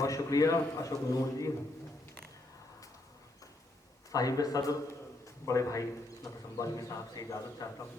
बहुत शुक्रिया अशोक नूर जी। साहिब सदर बड़े भाई नफसंबानी साहब से इजाज़त चाहता हूँ।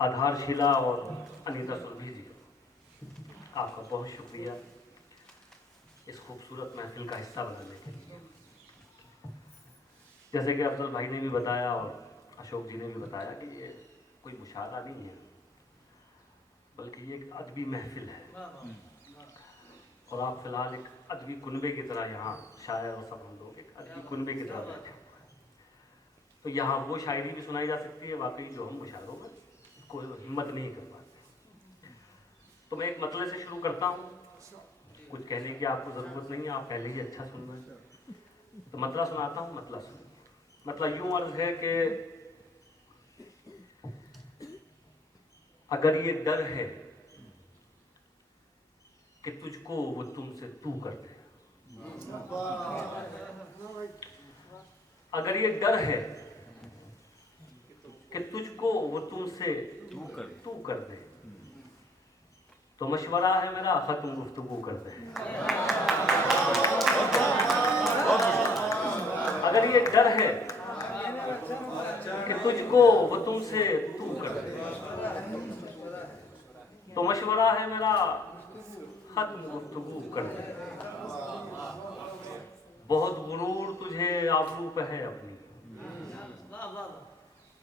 आधारशिला और अनीता सुरभि जी, आपका बहुत शुक्रिया इस खूबसूरत महफिल का हिस्सा बनने के लिए। जैसे कि अफजल भाई ने भी बताया और अशोक जी ने भी बताया कि ये कोई मुशायरा नहीं है, बल्कि ये एक अदबी महफिल है और आप फिलहाल एक अदबी कुनबे की तरह यहाँ शायर और सब हम लोग एक अदबी कुनबे की तरह बैठे हुए हैं। तो यहाँ वो शायरी भी सुनाई जा सकती है वाकई जो हम मुशायरों में कोई हिम्मत नहीं कर पाते। तो मैं एक मतले से शुरू करता हूँ। कुछ कहने की आपको ज़रूरत नहीं है, आप पहले ही अच्छा सुन रहे हैं। तो मतला सुनाता हूँ, मतला सुनिए। मतला यूँ अर्ज है कि अगर ये डर है कि तुझको वो तुमसे तू कर दे, अगर ये डर है कि तुझको वो तुमसे तू कर दे, तो मशवरा है मेरा खत्म गुफ्तगू कर दे। अगर ये डर है कि तुझको वो तुमसे तू कर दे, तो मशवरा है मेरा खत्म गुफ्तगू कर दे। बहुत गुरूर तुझे आबरू पे है अपनी,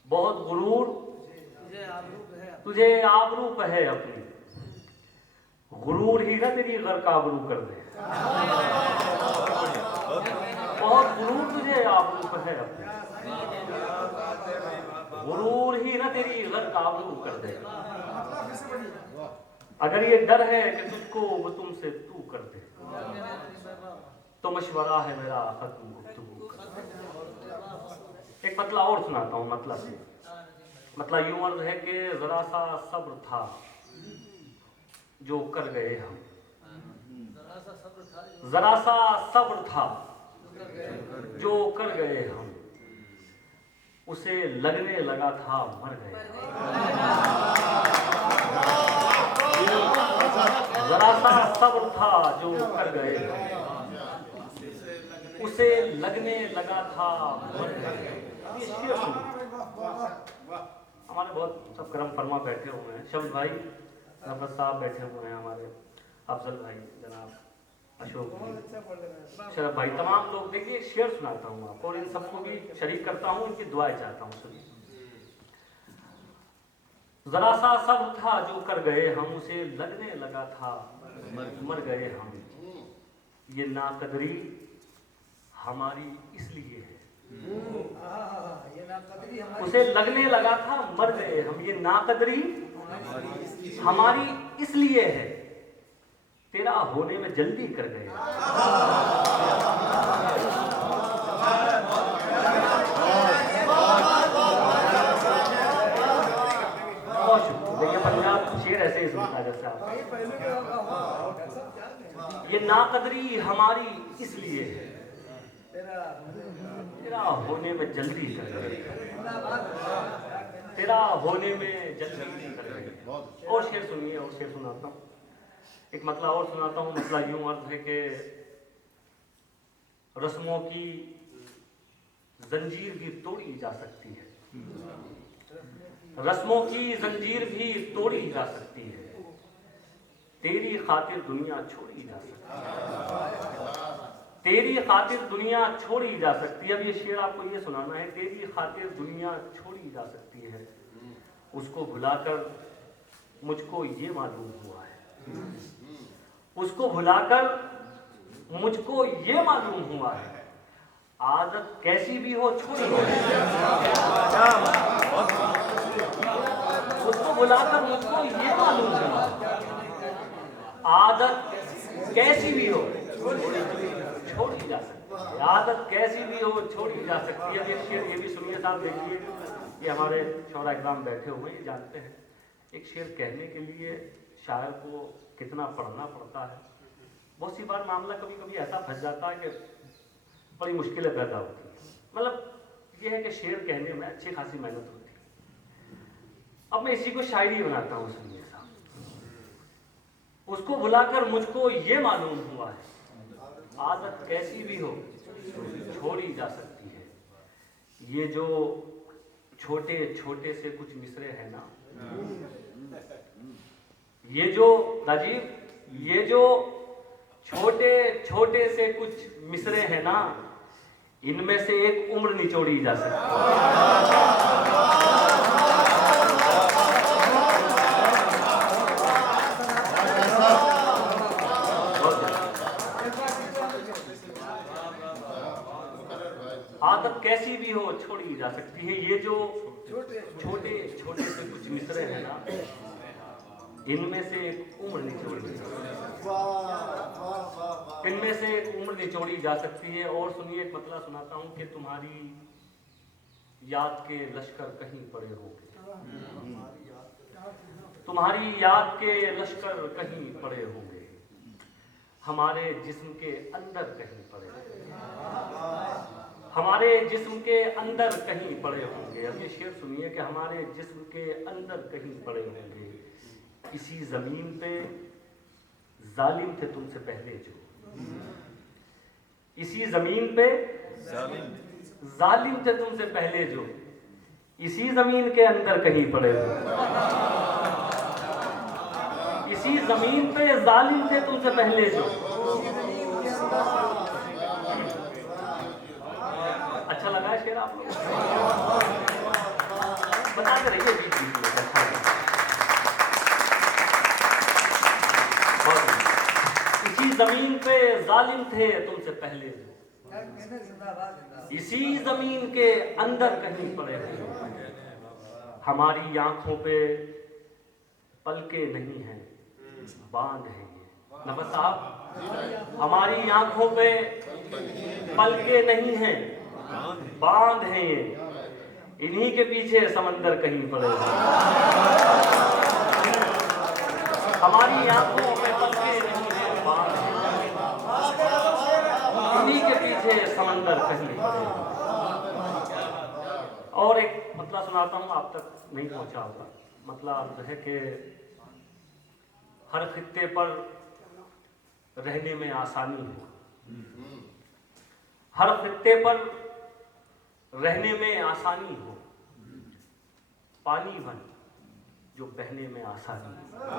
बहुत गुरूर तुझे आबरू पे है अपनी, गुरूर ही ना तेरी घर का आबरू कर दे। बहुत गुरूर तुझे आबरू पे है अपनी, गुरूर ही ना तेरी घर का आबरू कर दे। अगर ये डर है कि तुझको वो तुमसे तू कर दे, तो मशवरा है मेरा खत्म गुफ्तगू कर दे। एक मतला और सुनाता हूँ। मतला से मतला यूं अर्ज है कि जरा सा सब्र था जो कर गए हम, जरा सा सब्र था जो कर गए हम, उसे लगने लगा था मर गए। जरा सा सब्र था जो कर गए हम, उसे लगने लगा था मर गए। हमारे बहुत सब करम फरमा बैठे हुए हैं। शब्द भाई नफरत साहब बैठे हुए हैं, हमारे अफजल भाई, जनाब अशोक जी, शरफ भाई, तमाम लोग। देखिए शेर सुनाता हूँ आपको और इन सबको भी शरीक करता हूँ, इनकी दुआएं चाहता हूँ। सुनिए। जरा सा सब्र था जो कर गए हम, उसे लगने लगा था मर गए हम, ये नाकदरी हमारी इसलिए है। उसे लगने लगा था मर गए हम, ये नाकदरी हमारी इसलिए है, तेरा होने में जल्दी कर गए। देखिए पंजाब शेर ऐसे ही सुनता जैसे आप। ये नाकदरी हमारी इसलिए है, तेरा होने में जल्दी कर गए, तेरा होने में जल्दी कर गए। और शेर सुनिए, और शेर सुनाता हूँ। एक मतला और सुनाता हूँ। मतला यूं अर्ज है कि रस्मों की जंजीर भी तोड़ी जा सकती है, रस्मों की जंजीर भी तोड़ी जा सकती है, तेरी खातिर दुनिया छोड़ी जा सकती है, तेरी खातिर दुनिया छोड़ी जा सकती है। अब ये शेर आपको ये सुनाना है। तेरी खातिर दुनिया छोड़ी जा सकती है, उसको भुलाकर मुझको ये मालूम हुआ है, उसको भुलाकर मुझको ये मालूम हुआ है, आदत कैसी भी हो छोड़ी हो, उसको भुलाकर मुझको ये मालूम हुआ, आदत कैसी भी हो छोड़ी जा सकती है, आदत कैसी भी हो छोड़ी जा सकती है। एक शेर ये भी सुनिए साहब। देखिए ये हमारे शौरा इकराम बैठे हुए ये जानते हैं एक शेर कहने के लिए शायर को कितना पढ़ना पड़ता है। बहुत सी बार मामला कभी कभी ऐसा फंस जाता है कि बड़ी मुश्किलें पैदा होती हैं। मतलब ये है कि शेर कहने में अच्छी खासी मेहनत होती है। अब मैं इसी को शायरी बनाता हूँ। सुनिए साहब। उसको भुलाकर मुझको ये मालूम हुआ है, आदत कैसी भी हो छोड़ी जा सकती है। ये जो छोटे छोटे से कुछ मिसरे हैं ना, ये जो राजीव, ये जो छोटे छोटे से कुछ मिसरे हैं ना, इनमें से एक उम्र निचोड़ी जा सकती है। आदत कैसी भी हो छोड़ी जा सकती है। ये जो छोटे छोटे से कुछ मिसरे हैं ना, इनमें से एक उम्र निचोड़ी इनमें से एक उम्र निचोड़ी जा सकती है। और सुनिए, एक मतला सुनाता हूं कि तुम्हारी याद के लश्कर कहीं पड़े होंगे, तुम्हारी याद के लश्कर कहीं पड़े होंगे, हमारे जिस्म के अंदर कहीं पड़े होंगे, हमारे जिस्म के अंदर कहीं पड़े होंगे। अब ये शेर सुनिए कि हमारे जिस्म के अंदर कहीं पड़े होंगे। इसी जमीन पे जालिम थे तुमसे पहले जो, इसी जमीन पे जालिम थे तुमसे पहले जो, इसी जमीन के अंदर कहीं पड़े होंगे। इसी जमीन पे जालिम थे तुमसे पहले जो। अच्छा लगा है शेर आप लोग? बताते रहिए बीच बीच में। इसी जमीन पे जालिम थे तुमसे पहले, इसी जमीन के अंदर कहीं पड़े हैं, हमारी आंखों पे पलके नहीं हैं, बांध है ये। नफस साहब, हमारी आंखों पे पलके नहीं हैं, बांध है ये, इन्हीं के पीछे समंदर कहीं पड़े हैं। हमारी आंखों में पलके नहीं हैं, बांध है, इन्हीं के पीछे समंदर कहीं पड़े हैं। और एक मतलब सुनाता हूं, आप तक नहीं पहुंचा होगा। मतलब है कि हर खित्ते पर रहने में आसानी हो, हर खित्ते पर रहने में आसानी हो, पानी बन जो बहने में आसानी हो,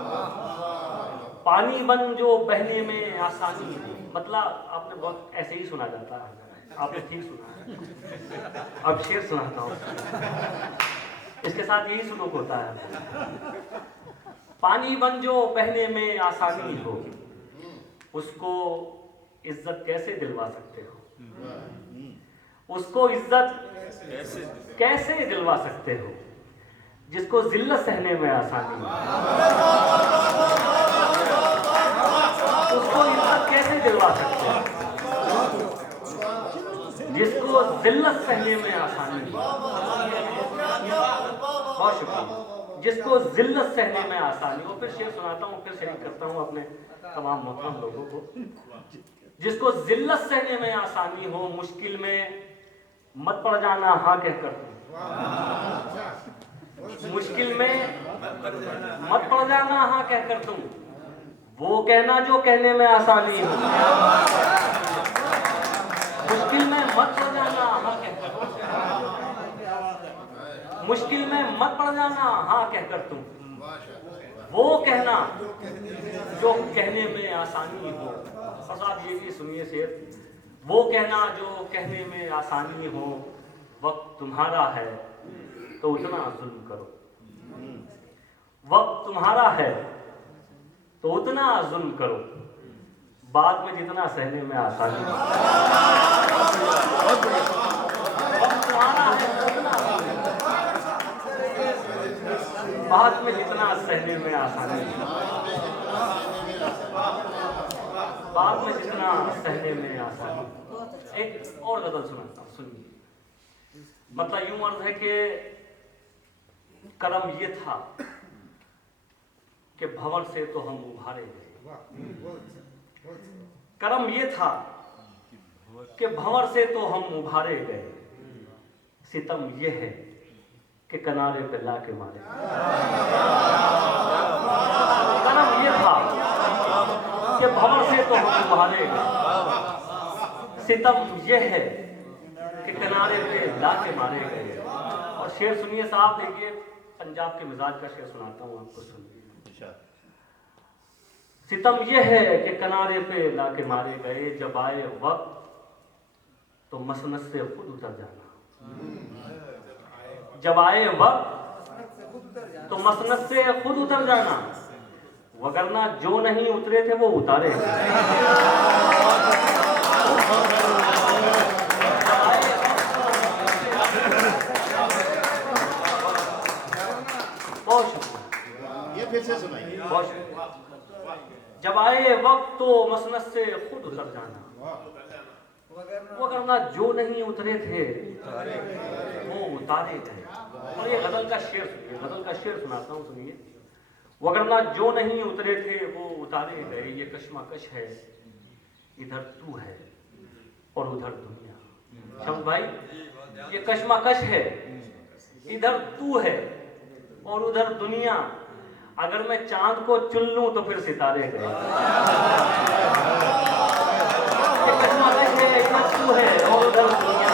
पानी बन जो बहने में आसानी हो। मतलब आपने बहुत ऐसे ही सुना जाता है, आपने ठीक सुना है। अब शेर सुनाता हूँ, इसके साथ यही सुलूक होता है। पानी बन जो बहने में आसानी हो, उसको इज्जत कैसे दिलवा सकते हो, उसको इज्जत कैसे दिलवा सकते हो, जिसको जिल्लत सहने में आसानी हो, उसको इज्जत कैसे दिलवा सकते हो, जिसको जिल्लत सहने में आसानी हो। बहुत शुक्रिया। जिसको जिल्लत सहने में आसानी हो। फिर शेर सुनाता हूँ, फिर शरीक करता हूँ अपने तमाम मोहतरम लोगों को। जिसको जिल्लत सहने में आसानी हो, मुश्किल में मत पड़ जाना हाँ कहकर तुम, मुश्किल में मत पड़ जाना हाँ कहकर तुम, वो कहना जो कहने में आसानी हो। मुश्किल में मत पड़ जाना हाँ कहकर तुम, मुश्किल में मत पड़ जाना हाँ कहकर तुम, वो कहना जो कहने में आसानी हो। और साथ ये भी सुनिए शेर, वो कहना जो कहने में आसानी हो, वक्त तुम्हारा है तो उतना जुल्म करो, वक्त तुम्हारा है तो उतना जुल्म करो, बाद में जितना सहने में आसानी हो। वक्त तुम्हारा है तो उतना, बाद में जितना सहने में आसानी हो, बाद में जितना सहने में आसानी। एक और गजल सुनाता हूं, सुनिए। मतलब यूं अर्ज है कि करम ये था कि भंवर से तो हम उभारे गए, करम ये था कि भंवर से तो हम उभारे गए, सितम ये है कि किनारे पे लाके मारे। करम ये था आपके भंवर से तो हम तुम्हारे गए। सितम ये है कि किनारे पे लाके मारे गए। और शेर सुनिए साहब, देखिए पंजाब के मिजाज का शेर सुनाता हूँ आपको, सुनिए। सितम ये है कि किनारे पे लाके मारे गए, जब आए वक्त तो मसनत से खुद उतर जाना। जब आए वक्त तो मसनत से खुद उतर जाना, वगरना जो नहीं उतरे थे वो उतारे। बहुत शुक्रिया, ये फिर से सुनाइए। बहुत शुक्रिया। जब आए वक्त तो मसनत से खुद उतर जाना, वगरना जो नहीं उतरे थे वो उतारे गए। और ये गजल का शेर सुनिए, गजल का शेर सुनाता हूँ, सुनिए। वगरना जो नहीं उतरे थे वो उतारे गए, ये कश्मकश है, इधर तू है और उधर दुनिया। शम्स भाई, ये कश्मकश है, इधर तू है और उधर दुनिया। अगर मैं चांद को चुन लूं तो फिर सितारे गए। ये कश्मकश है, इधर तू है और उधर दुनिया।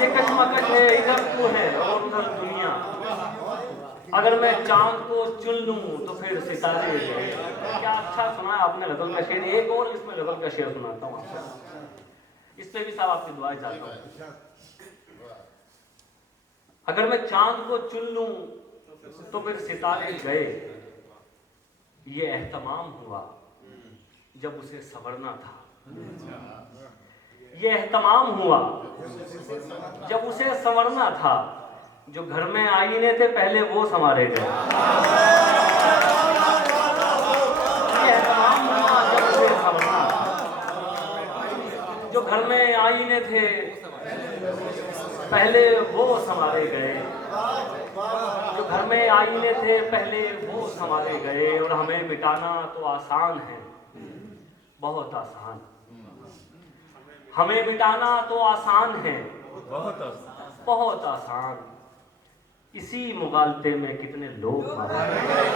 ये कश्मकश है, इधर तू है और उधर दुनिया। अगर मैं चांद को चुन लूं तो फिर सितारे गए। क्या अच्छा सुना है आपने गजल का शेर। एक और इसमें गजल का शेर सुनाता हूँ आपको, इस पे भी साहब आपकी दुआएं चाहता हूँ। अगर मैं चांद को चुन लूं तो फिर सितारे गए, ये एहतमाम हुआ जब उसे संवरना था। ये एहतमाम हुआ जब उसे संवरना था, जो घर में आईने थे पहले वो संवारे गए। ये एहतमाम हुआ जब उसे संवरना था, जो घर में आईने थे पहले वो संवारे गए। जो घर में आईने थे पहले वो संवारे गए। और हमें मिटाना तो आसान है, बहुत आसान। हमें मिटाना तो आसान है, बहुत आसान। इसी मुगालते में कितने लोग मारे गए।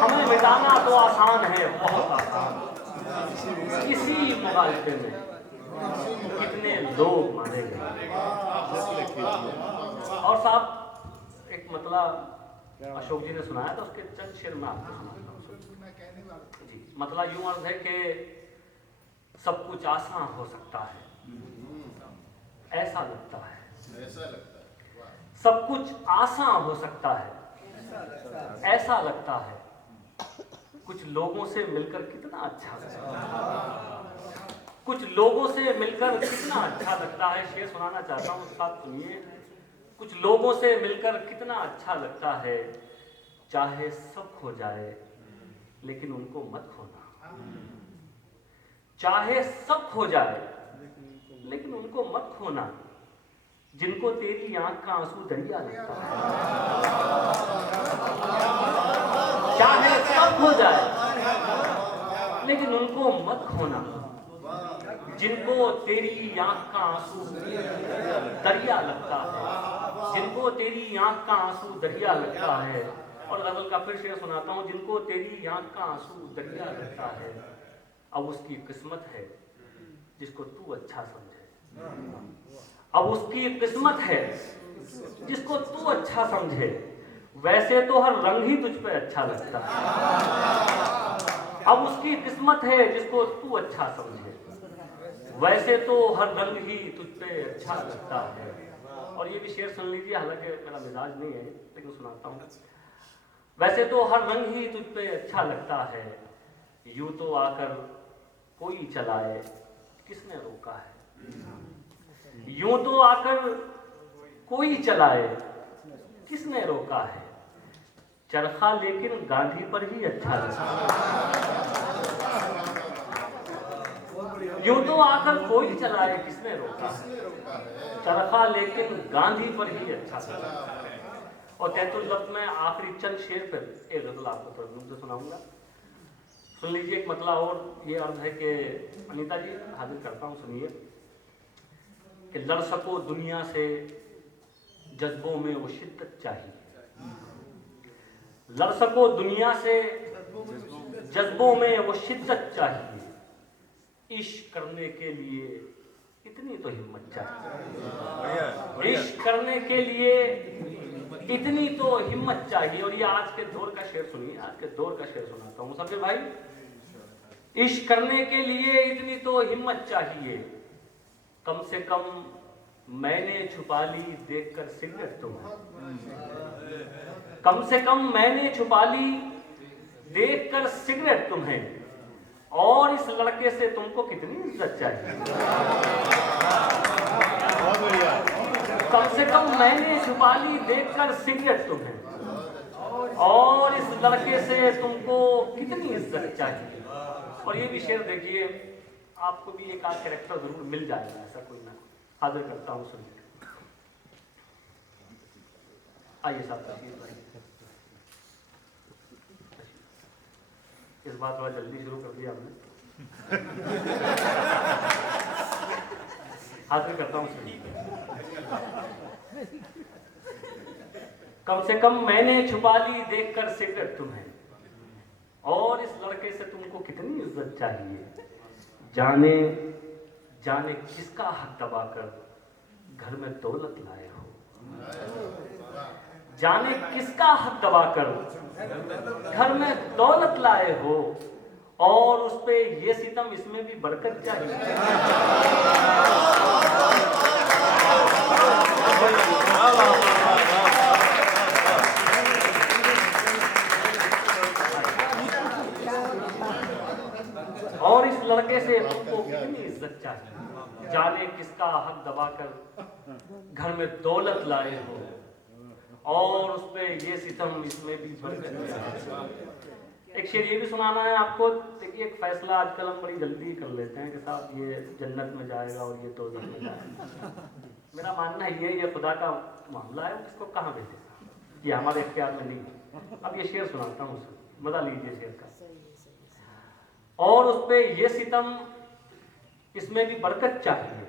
हमें मिटाना तो आसान है, बहुत आसान। इसी मुगालते में कितने लोग मारे गए। और साहब एक मतलब अशोक जी ने सुनाया था, उसके चंद शेर में आपको सुनाता हूँ जी। मतलब यूं अर्थ है कि सब कुछ आसान हो सकता है, ऐसा लगता है। सब कुछ आसान हो सकता है, ऐसा लगता है। कुछ लोगों से मिलकर कितना अच्छा लगता है। कुछ लोगों से मिलकर कितना अच्छा लगता है। शेर सुनाना चाहता हूँ, साथ सुनिए। कुछ लोगों से मिलकर कितना अच्छा लगता है, चाहे सब खो जाए लेकिन उनको मत खोना। चाहे सब खो जाए लेकिन उनको मत खोना, जिनको तेरी आंख का आंसू दरिया लगता है। चाहे सब खो जाए लेकिन उनको मत खोना, जिनको तेरी आंख का आंसू दरिया लगता है। जिनको तेरी आंख का आंसू दरिया लगता है। और गजल का फिर शेर सुनाता हूँ। जिनको तेरी आंख का आंसू दरिया लगता है, अब उसकी किस्मत है जिसको तू अच्छा समझे। अब उसकी किस्मत है जिसको तू अच्छा समझे। वैसे तो हर रंग ही तुझ पे अच्छा लगता है। अब उसकी किस्मत है जिसको तू अच्छा समझे। वैसे तो हर रंग ही तुझ पे अच्छा लगता है। और ये भी शेर सुन लीजिए, हालांकि मेरा मिजाज नहीं है लेकिन सुनाता हूँ। वैसे तो हर रंग ही तुझ पे अच्छा लगता है, यूं तो आकर कोई चलाए किसने रोका है। यूं तो आकर कोई चलाए किसने रोका है। चरखा लेकिन गांधी पर ही अच्छा लगता है। यूं तो आकर कोई चलाए किसने रोका है। चरखा लेकिन गांधी पर ही अच्छा लगता है। और तैतुल लफ्ज़ में आखिरी चंद शेर पर एक गजल आपको तर्जुम से सुनाऊंगा, सुन लीजिए। एक मतलब और ये अर्ज है कि अनीता जी हाजिर करता हूँ, सुनिए। कि लड़ सको दुनिया से जज्बों में वो शिद्दत चाहिए। लड़ सको दुनिया से, जज्बों में वो शिद्दत चाहिए, इश्क करने के लिए इतनी तो हिम्मत चाहिए, इश्क करने के लिए इतनी तो हिम्मत चाहिए। और ये आज के दौर का शेर सुनिए, आज के दौर का शेर सुनाता हूँ सबके भाई। इश्क करने के लिए इतनी तो हिम्मत चाहिए, कम से कम मैंने छुपा ली देखकर सिगरेट तुम्हें, कम से कम मैंने छुपा ली देखकर सिगरेट तुम्हें, और इस लड़के से तुमको कितनी इज्जत चाहिए। बहुत बढ़िया। कम से कम मैंने छुपा ली देखकर सिगरेट तुम्हें, और इस लड़के से तुमको कितनी इज्जत चाहिए। और ये भी शेर देखिए, आपको भी एक आध कैरेक्टर जरूर मिल जाएगा, ऐसा कोई ना। हाजिर करता हूँ, सुनिए। आइए साहब तशरीफ लाइए। इस बार थोड़ा जल्दी शुरू कर दिया हमने। हाजिर करता हूँ, सुनिए। कम से कम मैंने छुपा ली देखकर सिगरेट तुम्हें, और इस लड़के से तुमको कितनी इज्जत चाहिए। जाने जाने किसका हक दबाकर घर में दौलत लाए हो, जाने किसका हक दबाकर घर में दौलत लाए हो, और उस पे ये सितम इसमें भी बरकत चाहिए। और इस लड़के से तुमको कितनी इज्जत चाहिए। जाने किसका हक दबाकर घर में दौलत लाए हो, और उस पे ये सितम इसमें भी बरकत। एक शेर ये भी सुनाना है आपको। देखिए, एक फैसला आजकल हम बड़ी जल्दी कर लेते हैं कि साहब ये जन्नत में जाएगा और ये दोज़ख में जाएगा। मेरा मानना ये खुदा का मामला है, इसको कहाँ भेजेगा, ये हमारे इख्तियार में नहीं है। अब ये शेर सुनाता हूँ, मजा लीजिए शेर का। और उस पे ये सितम इसमें भी बरकत चाहिए,